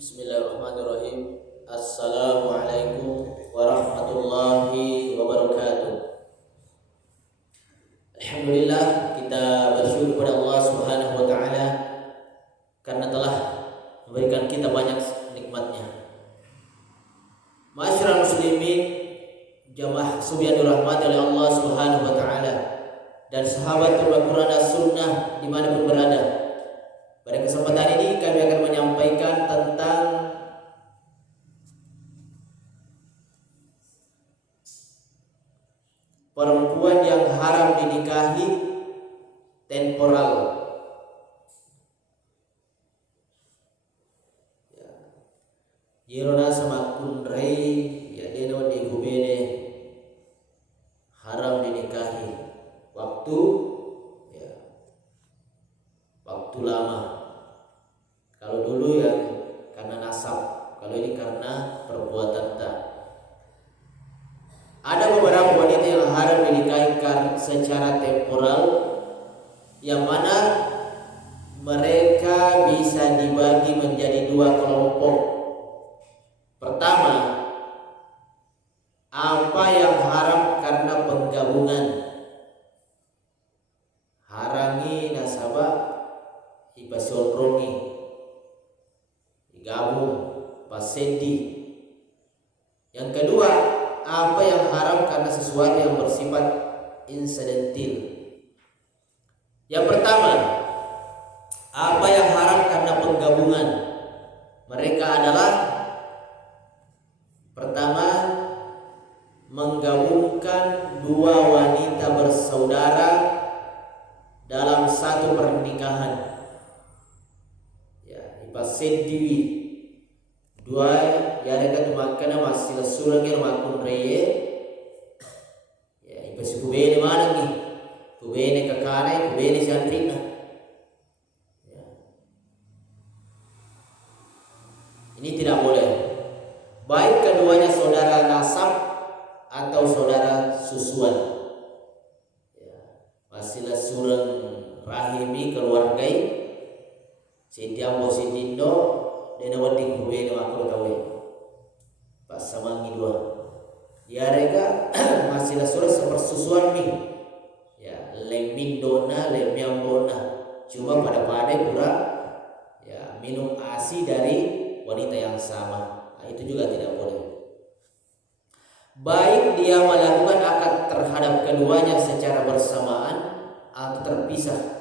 Bismillahirrahmanirrahim. Assalamualaikum warahmatullahi wabarakatuh. Alhamdulillah, kita bersyukur kepada Allah Subhanahu wa taala karena telah memberikan kita banyak nikmatnya. Ma'asyiral muslimin, jamaah subi yang dirahmati oleh Allah Subhanahu wa taala dan sahabat Al-Qur'an as-Sunnah dimanapun berada. Pada kesempatan ini kami akan menyampaikan tentang perempuan yang haram dinikahi temporal. Yerona sama kunrei ya deno di gubene haram dinikahi waktu lama. Kalau dulu ya karena nasab, kalau ini karena perbuatan tak. Ada beberapa wanita yang haram dinikahi secara temporal, yang mana mereka bisa dibagi menjadi dua kelompok. Pertama, apa yang haram karena penggabungan. Harangi nasabah ibasul rongi digabung pasedi. Yang kedua, apa yang haram karena sesuatu yang bersifat insidental. Yang pertama, apa yang haram karena penggabungan. Mereka adalah pertama, menggabungkan dua wanita bersaudara dalam satu pernikahan. Pasediwi dua yareka tumakana masih surangnya makun reye ya ipasi kubene mana nih kubene kakare kubene sandrina ya. Ini tidak boleh, baik keduanya saudara nasab atau saudara susuan ya. Masih surang rahimi keluargai Sintiambo Sintindo dena wadi kuwe na makro tawe pas samangi dua ya rega masih la sura sepersusuan mi ya lemindona lemiambona cuma pada kurang ya minum ASI dari wanita yang sama. Nah, itu juga tidak boleh. Baik dia melakukan akad terhadap keduanya secara bersamaan atau terpisah.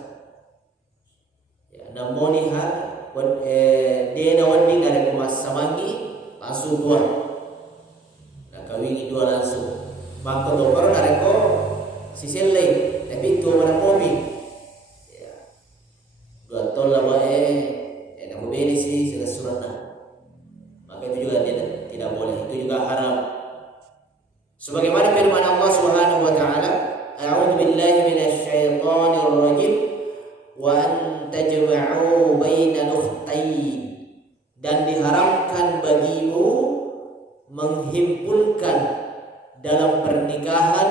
Namoniha dena wandi dari kumas samangi langsung dua nah kawingi dua langsung maka dokter dari ko sisile tapi itu mana mobi ya dua tol lah nak beli sih sudah suratnya, maka itu juga tidak boleh, itu juga haram. Sebagaimana firman Allah Subhanahu wa taala, a'udzu billahi minasy syaithanir rajim wa tajma'u bainal ukhtayn, dan diharamkan bagimu menghimpunkan dalam pernikahan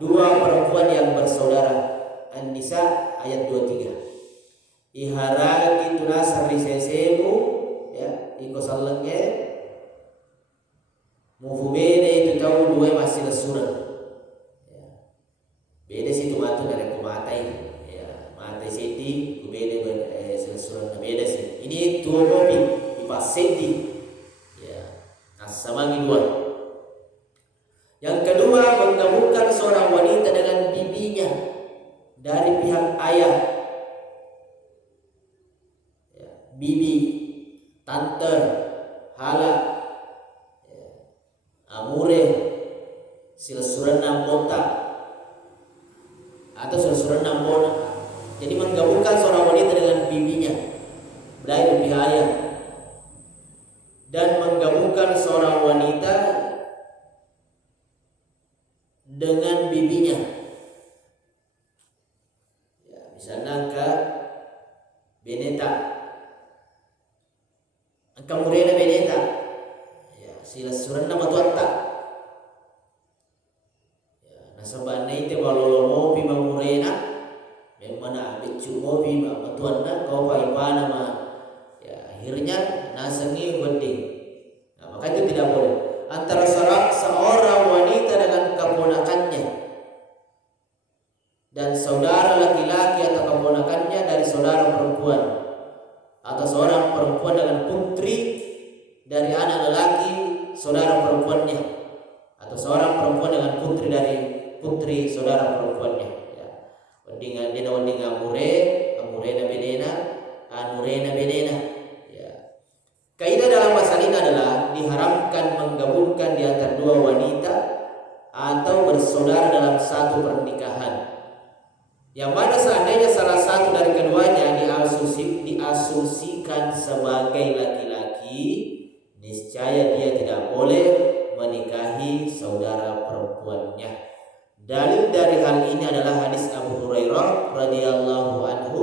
dua perempuan yang bersaudara. An-Nisa ayat 23. Ihara kituna sarri sesemu ya iko sallenge mufubene itu tahu dua masih lesuran ya. Beda situ matu dari kumatai Mata sedi kubede selesai beda sih. Ini dua mobil ipas sedi ya asamangi dua. Yang kedua, menggabungkan seorang wanita dengan bibinya dari pihak ayah ya, bibi, tante, hala ya, amure silasuran nambota atau silasuran nambona. Jadi menggabungkan seorang wanita dengan bibinya dari pihak ayah, dan menggabungkan seorang wanita dengan bibinya. Ya, misalnya angka beneta, angka murena beneta, ya sila suran nama tuanta. Ya, nasabana itu balolo mopi mamurena. Memang becu mobi matuan kau pa ipana ma ya Akhirnya nasengi wedding. Nah, maka itu tidak boleh antara seorang wanita dengan keponakannya dan saudara laki-laki atau keponakannya dari saudara perempuan, atau seorang perempuan dengan putri dari anak lelaki saudara perempuannya, atau seorang perempuan dengan putri dari putri saudara perempuannya. Ya. Wendingan dina wendingan amurena benena, anurena benena. Ya. Kaidah dalam pasal ini adalah diharamkan menggabungkan di antara dua wanita atau bersaudara dalam satu pernikahan. Yang mana seandainya salah satu dari keduanya diasumsikan sebagai laki-laki, niscaya dia tidak boleh menikahi saudara perempuannya. Dalil dari hal ini adalah hadis Abu Hurairah radhiyallahu anhu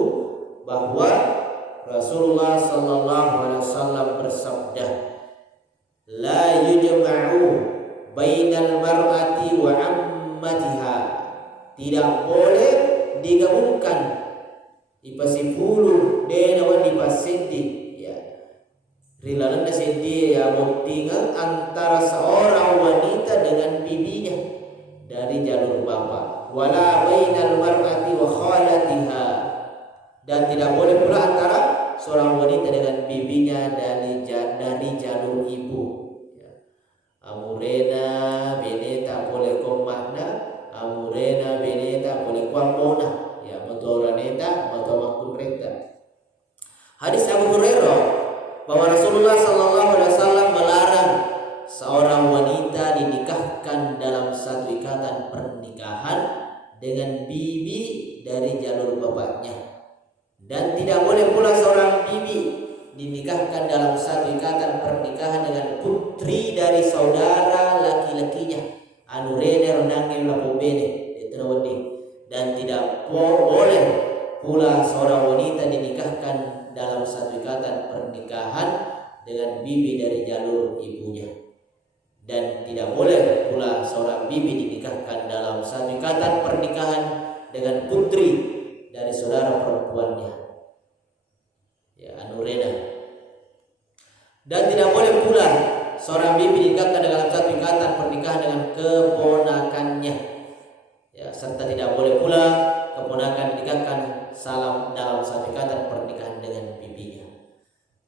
bahwa Rasulullah sallallahu alaihi wasallam bersabda, "La yujma'u bainal mar'ati wa ammatiha." Tidak boleh digabungkan ipasipulu denawan dipasindi ya rilalanda sindi ya tinggal antara seorang wanita dengan bibinya dari jalur bapak, wala bainal mar'ati wa khalatiha, dan tidak boleh pula antara seorang wanita dengan bibinya dari jalur ibu ya. Amurena beneta boleh makna, amurena beneta boleh mona ya, motoraneta atau makunreta. Hadis Abu Hurairah bahwa Rasulullah sallallahu alaihi wasallam melarang seorang wanita dinikahkan dalam satu ikatan pernikahan dengan bibi dari jalur bapaknya, dan tidak boleh pula seorang bibi dinikahkan dalam satu ikatan pernikahan dengan putri dari saudara laki-lakinya, anurene renange lapobene itu nawadi. Dan tidak boleh pula seorang wanita dinikahkan dalam satu ikatan pernikahan dengan bibi dari jalur ibunya, dan tidak boleh pula seorang bibi dinikahkan dalam satu ikatan pernikahan dengan putri dari saudara perempuannya ya, anurena. Dan tidak boleh pula seorang bibi dinikahkan dalam satu ikatan pernikahan dengan keponakannya ya, serta tidak boleh pula keponakan dinikahkan salam dalam satu ikatan pernikahan dengan bibinya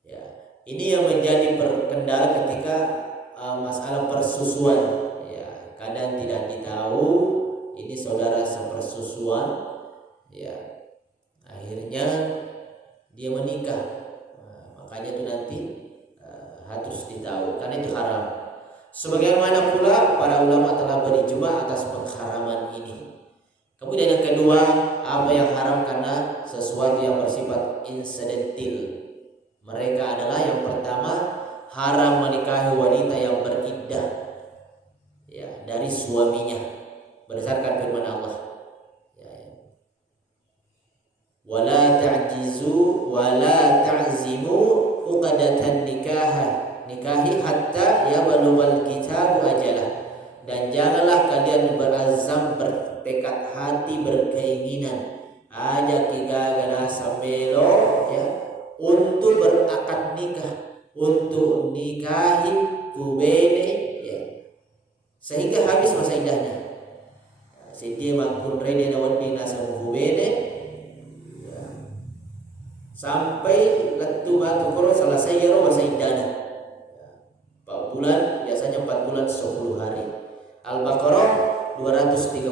ya. Ini yang menjadi kendala ketika masalah persusuan ya, kadang tidak ditahu ini saudara sepersusuan ya, akhirnya dia menikah. Makanya itu nanti harus ditahu karena itu haram. Sebagaimana pula para ulama telah berijma atas pengharaman ini. Kemudian yang kedua, apa yang haram karena sesuatu yang bersifat insidental. Mereka adalah yang pertama, haram menikahi wanita yang beriddah ya, dari suaminya berdasarkan firman Allah ya. Wala ta'jizu wala ta'zimu uqadatan nikahi hatta yabalughal kitabu ajalah, dan janganlah kalian berazam bertekad hati berkeinginan aja kigagana samelo ya untuk berakad nikah, untuk nikahi kubene ya, sehingga habis masa iddahnya. Sidi makun rene nawadi nasa kubene ya, sampai letu batu koro selesai ya masa iddahnya 4 bulan, biasanya 4 bulan 10 hari. Al-Baqarah 235.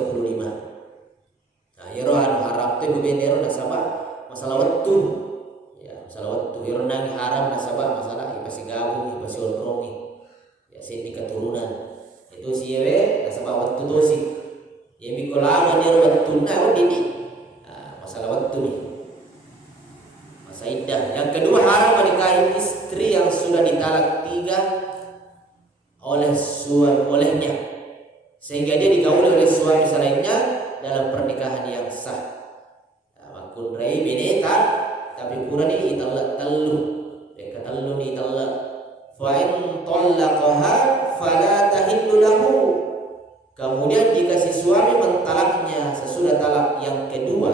Nah, yero anu harap teh bebenero nasabah masalah waktu. Ya, masalah waktu yero nang haram nasabah masalah ipasi gabung, ipasi onrongi. Ya, sini keturunan. Itu siwe nasabah waktu dosi. Ya mikolama yero waktu na odini. Nah, masalah waktu nih. Masa iddah. Yang kedua, haram menikahi istri yang sudah ditalak 3 olehnya, sehingga dia digauli oleh suami selainnya dalam pernikahan yang sah. Makun rai beneta tapi kurang ini italak tallu deka tallu ni italak fa in talaqaha fala tahillu lahu. Kemudian jika si suami mentalaknya sesudah talak yang kedua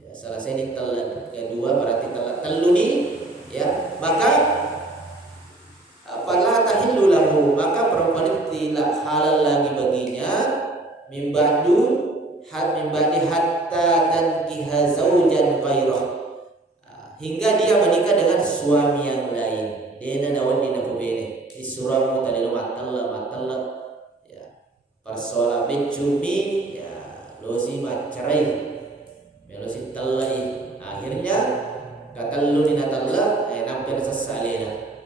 ya, selesai di talak kedua berarti talak tallu ni ya, maka suami yang lain. Dena na wandi na pubene. Isuram mo talilo matalla ya. Persoala becumi ya losi macerai. Melosi tallai. Akhirnya katallu ni natalla nampen sasalena.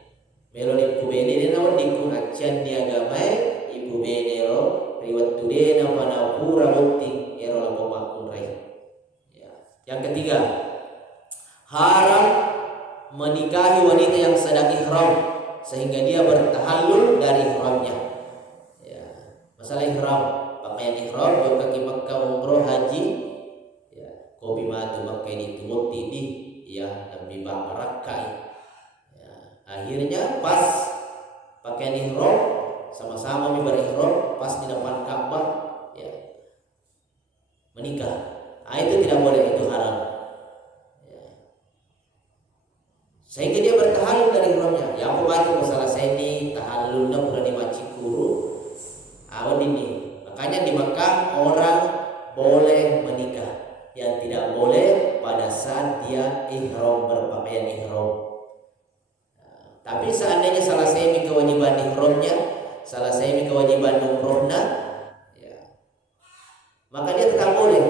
Meloni pubene dena wandi kun acian dia gamai ibu benero riwat tudena pada pura bukti ero lapo makun rai. Ya. Yang ketiga, haram menikahi wanita yang sedang ihram sehingga dia bertahallul dari ihramnya. Ya. Masalah ihram, pakaian ihram jauh kaki Makkah umroh haji ya, kopi matu pakai di tumut ini ya dan bibak merakai. Ya. Akhirnya pas pakaian ihram sama-sama berihram pas di depan Ka'bah ya menikah. Itu tidak boleh, itu haram. Sehingga dia bertahallul dari ihramnya. Yang pembantu masalah saya ini tahallulnya bukan di Macikuru, awan ini. Makanya di Makkah orang boleh menikah, yang tidak boleh pada saat dia ihram berpakaian ihram. Nah, tapi seandainya salah saya kewajiban ihramnya, salah saya kewajiban umrohnya, ya, maka dia tetap boleh.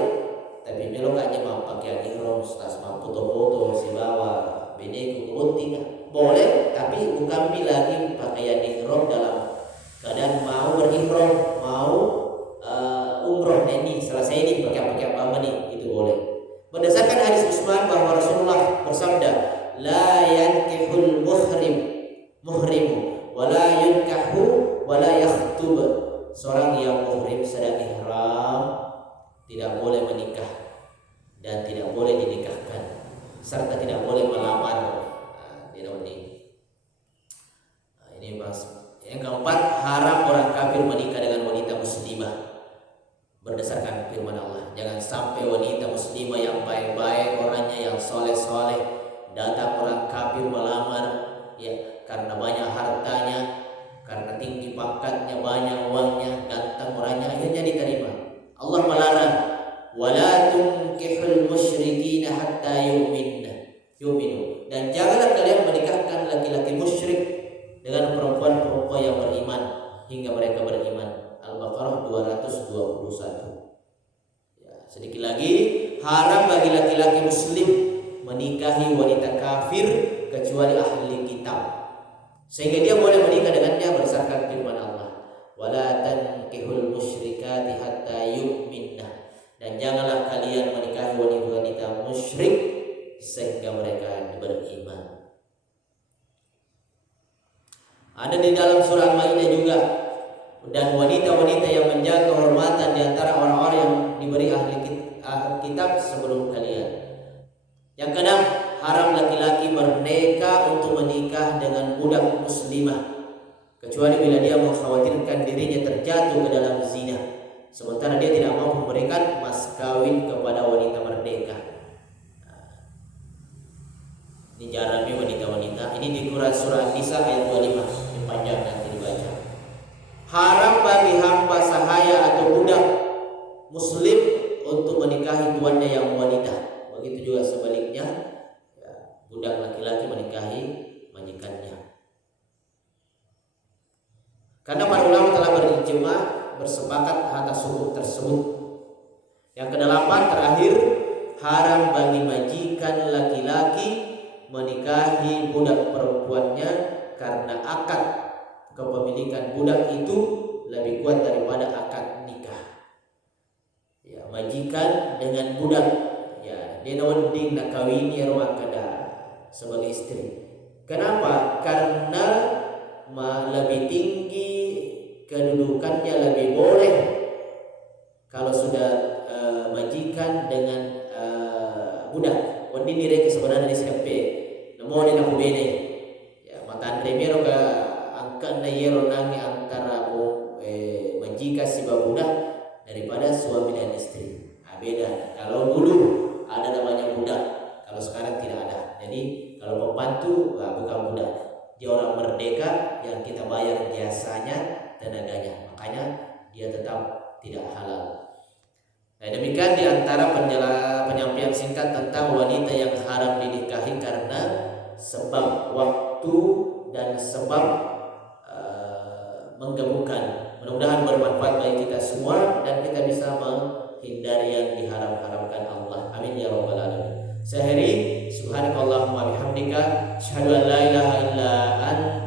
Tapi melo kayaknya mau pakaian ihram, tas mau foto-foto si bawa beneku kunting boleh, tapi bukan lagi pakaian ihram dalam keadaan mau berihram, mau umroh. Ini selesai ini pakai apa nih, itu boleh. Berdasarkan hadis Utsman bahwa Rasulullah bersabda, la yankihul muhrimu wala yunkahu wala yakhtub. Seorang yang muhrim sedang ihram tidak boleh menikah dan tidak boleh dinikahkan, serta tidak boleh melamar. Ini mas. Yang keempat, haram orang kafir menikah dengan wanita muslimah berdasarkan firman Allah. Jangan sampai wanita muslimah yang baik-baik orangnya, yang soleh-soleh, datang orang kafir melamar ya karena banyak hartanya, karena tinggi pangkatnya, banyak uangnya, ganteng orangnya, akhirnya diterima. Allah melarang, wala tunkihul musyrikina hatta yu'minu. Dan janganlah kalian menikahkan laki-laki musyrik dengan perempuan-perempuan yang beriman hingga mereka beriman. Al-Baqarah 221. Ya, sedikit lagi, haram bagi laki-laki muslim menikahi wanita kafir kecuali ahli kitab, sehingga dia boleh menikah dengannya berdasarkan firman Allah, wala tankihul musyrikati hatta yu'minna. Dan janganlah kalian menikahi wanita-wanita musyrik sehingga mereka beriman. Ada di dalam surah Al-Maidah juga, dan wanita-wanita yang menjaga kehormatan di antara orang-orang yang diberi ahli kitab sebelum kalian. Yang keenam, haram laki-laki merdeka untuk menikah dengan budak muslimah kecuali bila dia mengkhawatirkan dirinya terjatuh ke dalam zina, sementara dia tidak mampu memberikan mas kawin kepada wanita merdeka. Ini jarangnya wanita-wanita. Ini di Quran surah An-Nisa ayat 25. Ini panjang nanti dibaca. Haram bagi hamba sahaya atau budak muslim untuk menikahi tuannya yang wanita. Begitu juga sebaliknya, ya, budak laki-laki menikahi majikannya. Karena para ulama telah berijma bersepakat atas hukum tersebut. Yang kedelapan terakhir, haram bagi majikan laki-laki menikahi budak perempuannya karena akad kepemilikan budak itu lebih kuat daripada akad nikah. Ya, majikan dengan budak, ya, dia nawanding nak kawini arwah kada sebagai istri. Kenapa? Karena lebih tinggi kedudukannya, lebih boleh kalau sudah majikan dengan budak. Wandi nire sebenarnya di CP namo ni naku bene ya mata andre mero ka angka na yero nangi antara majika si babudak daripada suami dan istri. Beda. Kalau dulu ada namanya budak, kalau sekarang tidak ada. Jadi kalau pembantu bukan budak, dia orang merdeka yang kita bayar jasanya, tenaganya, makanya dia tetap tidak halal. Nah, demikian diantara penyampaian singkat tentang wanita yang haram dinikahi karena sebab Mudah-mudahan bermanfaat bagi kita semua dan kita bisa menghindari yang diharam-haramkan Allah. Amin ya rabbal alamin. Saya akhiri, subhanakallahumma bihamdika, asyhadu an la ilaha illa anta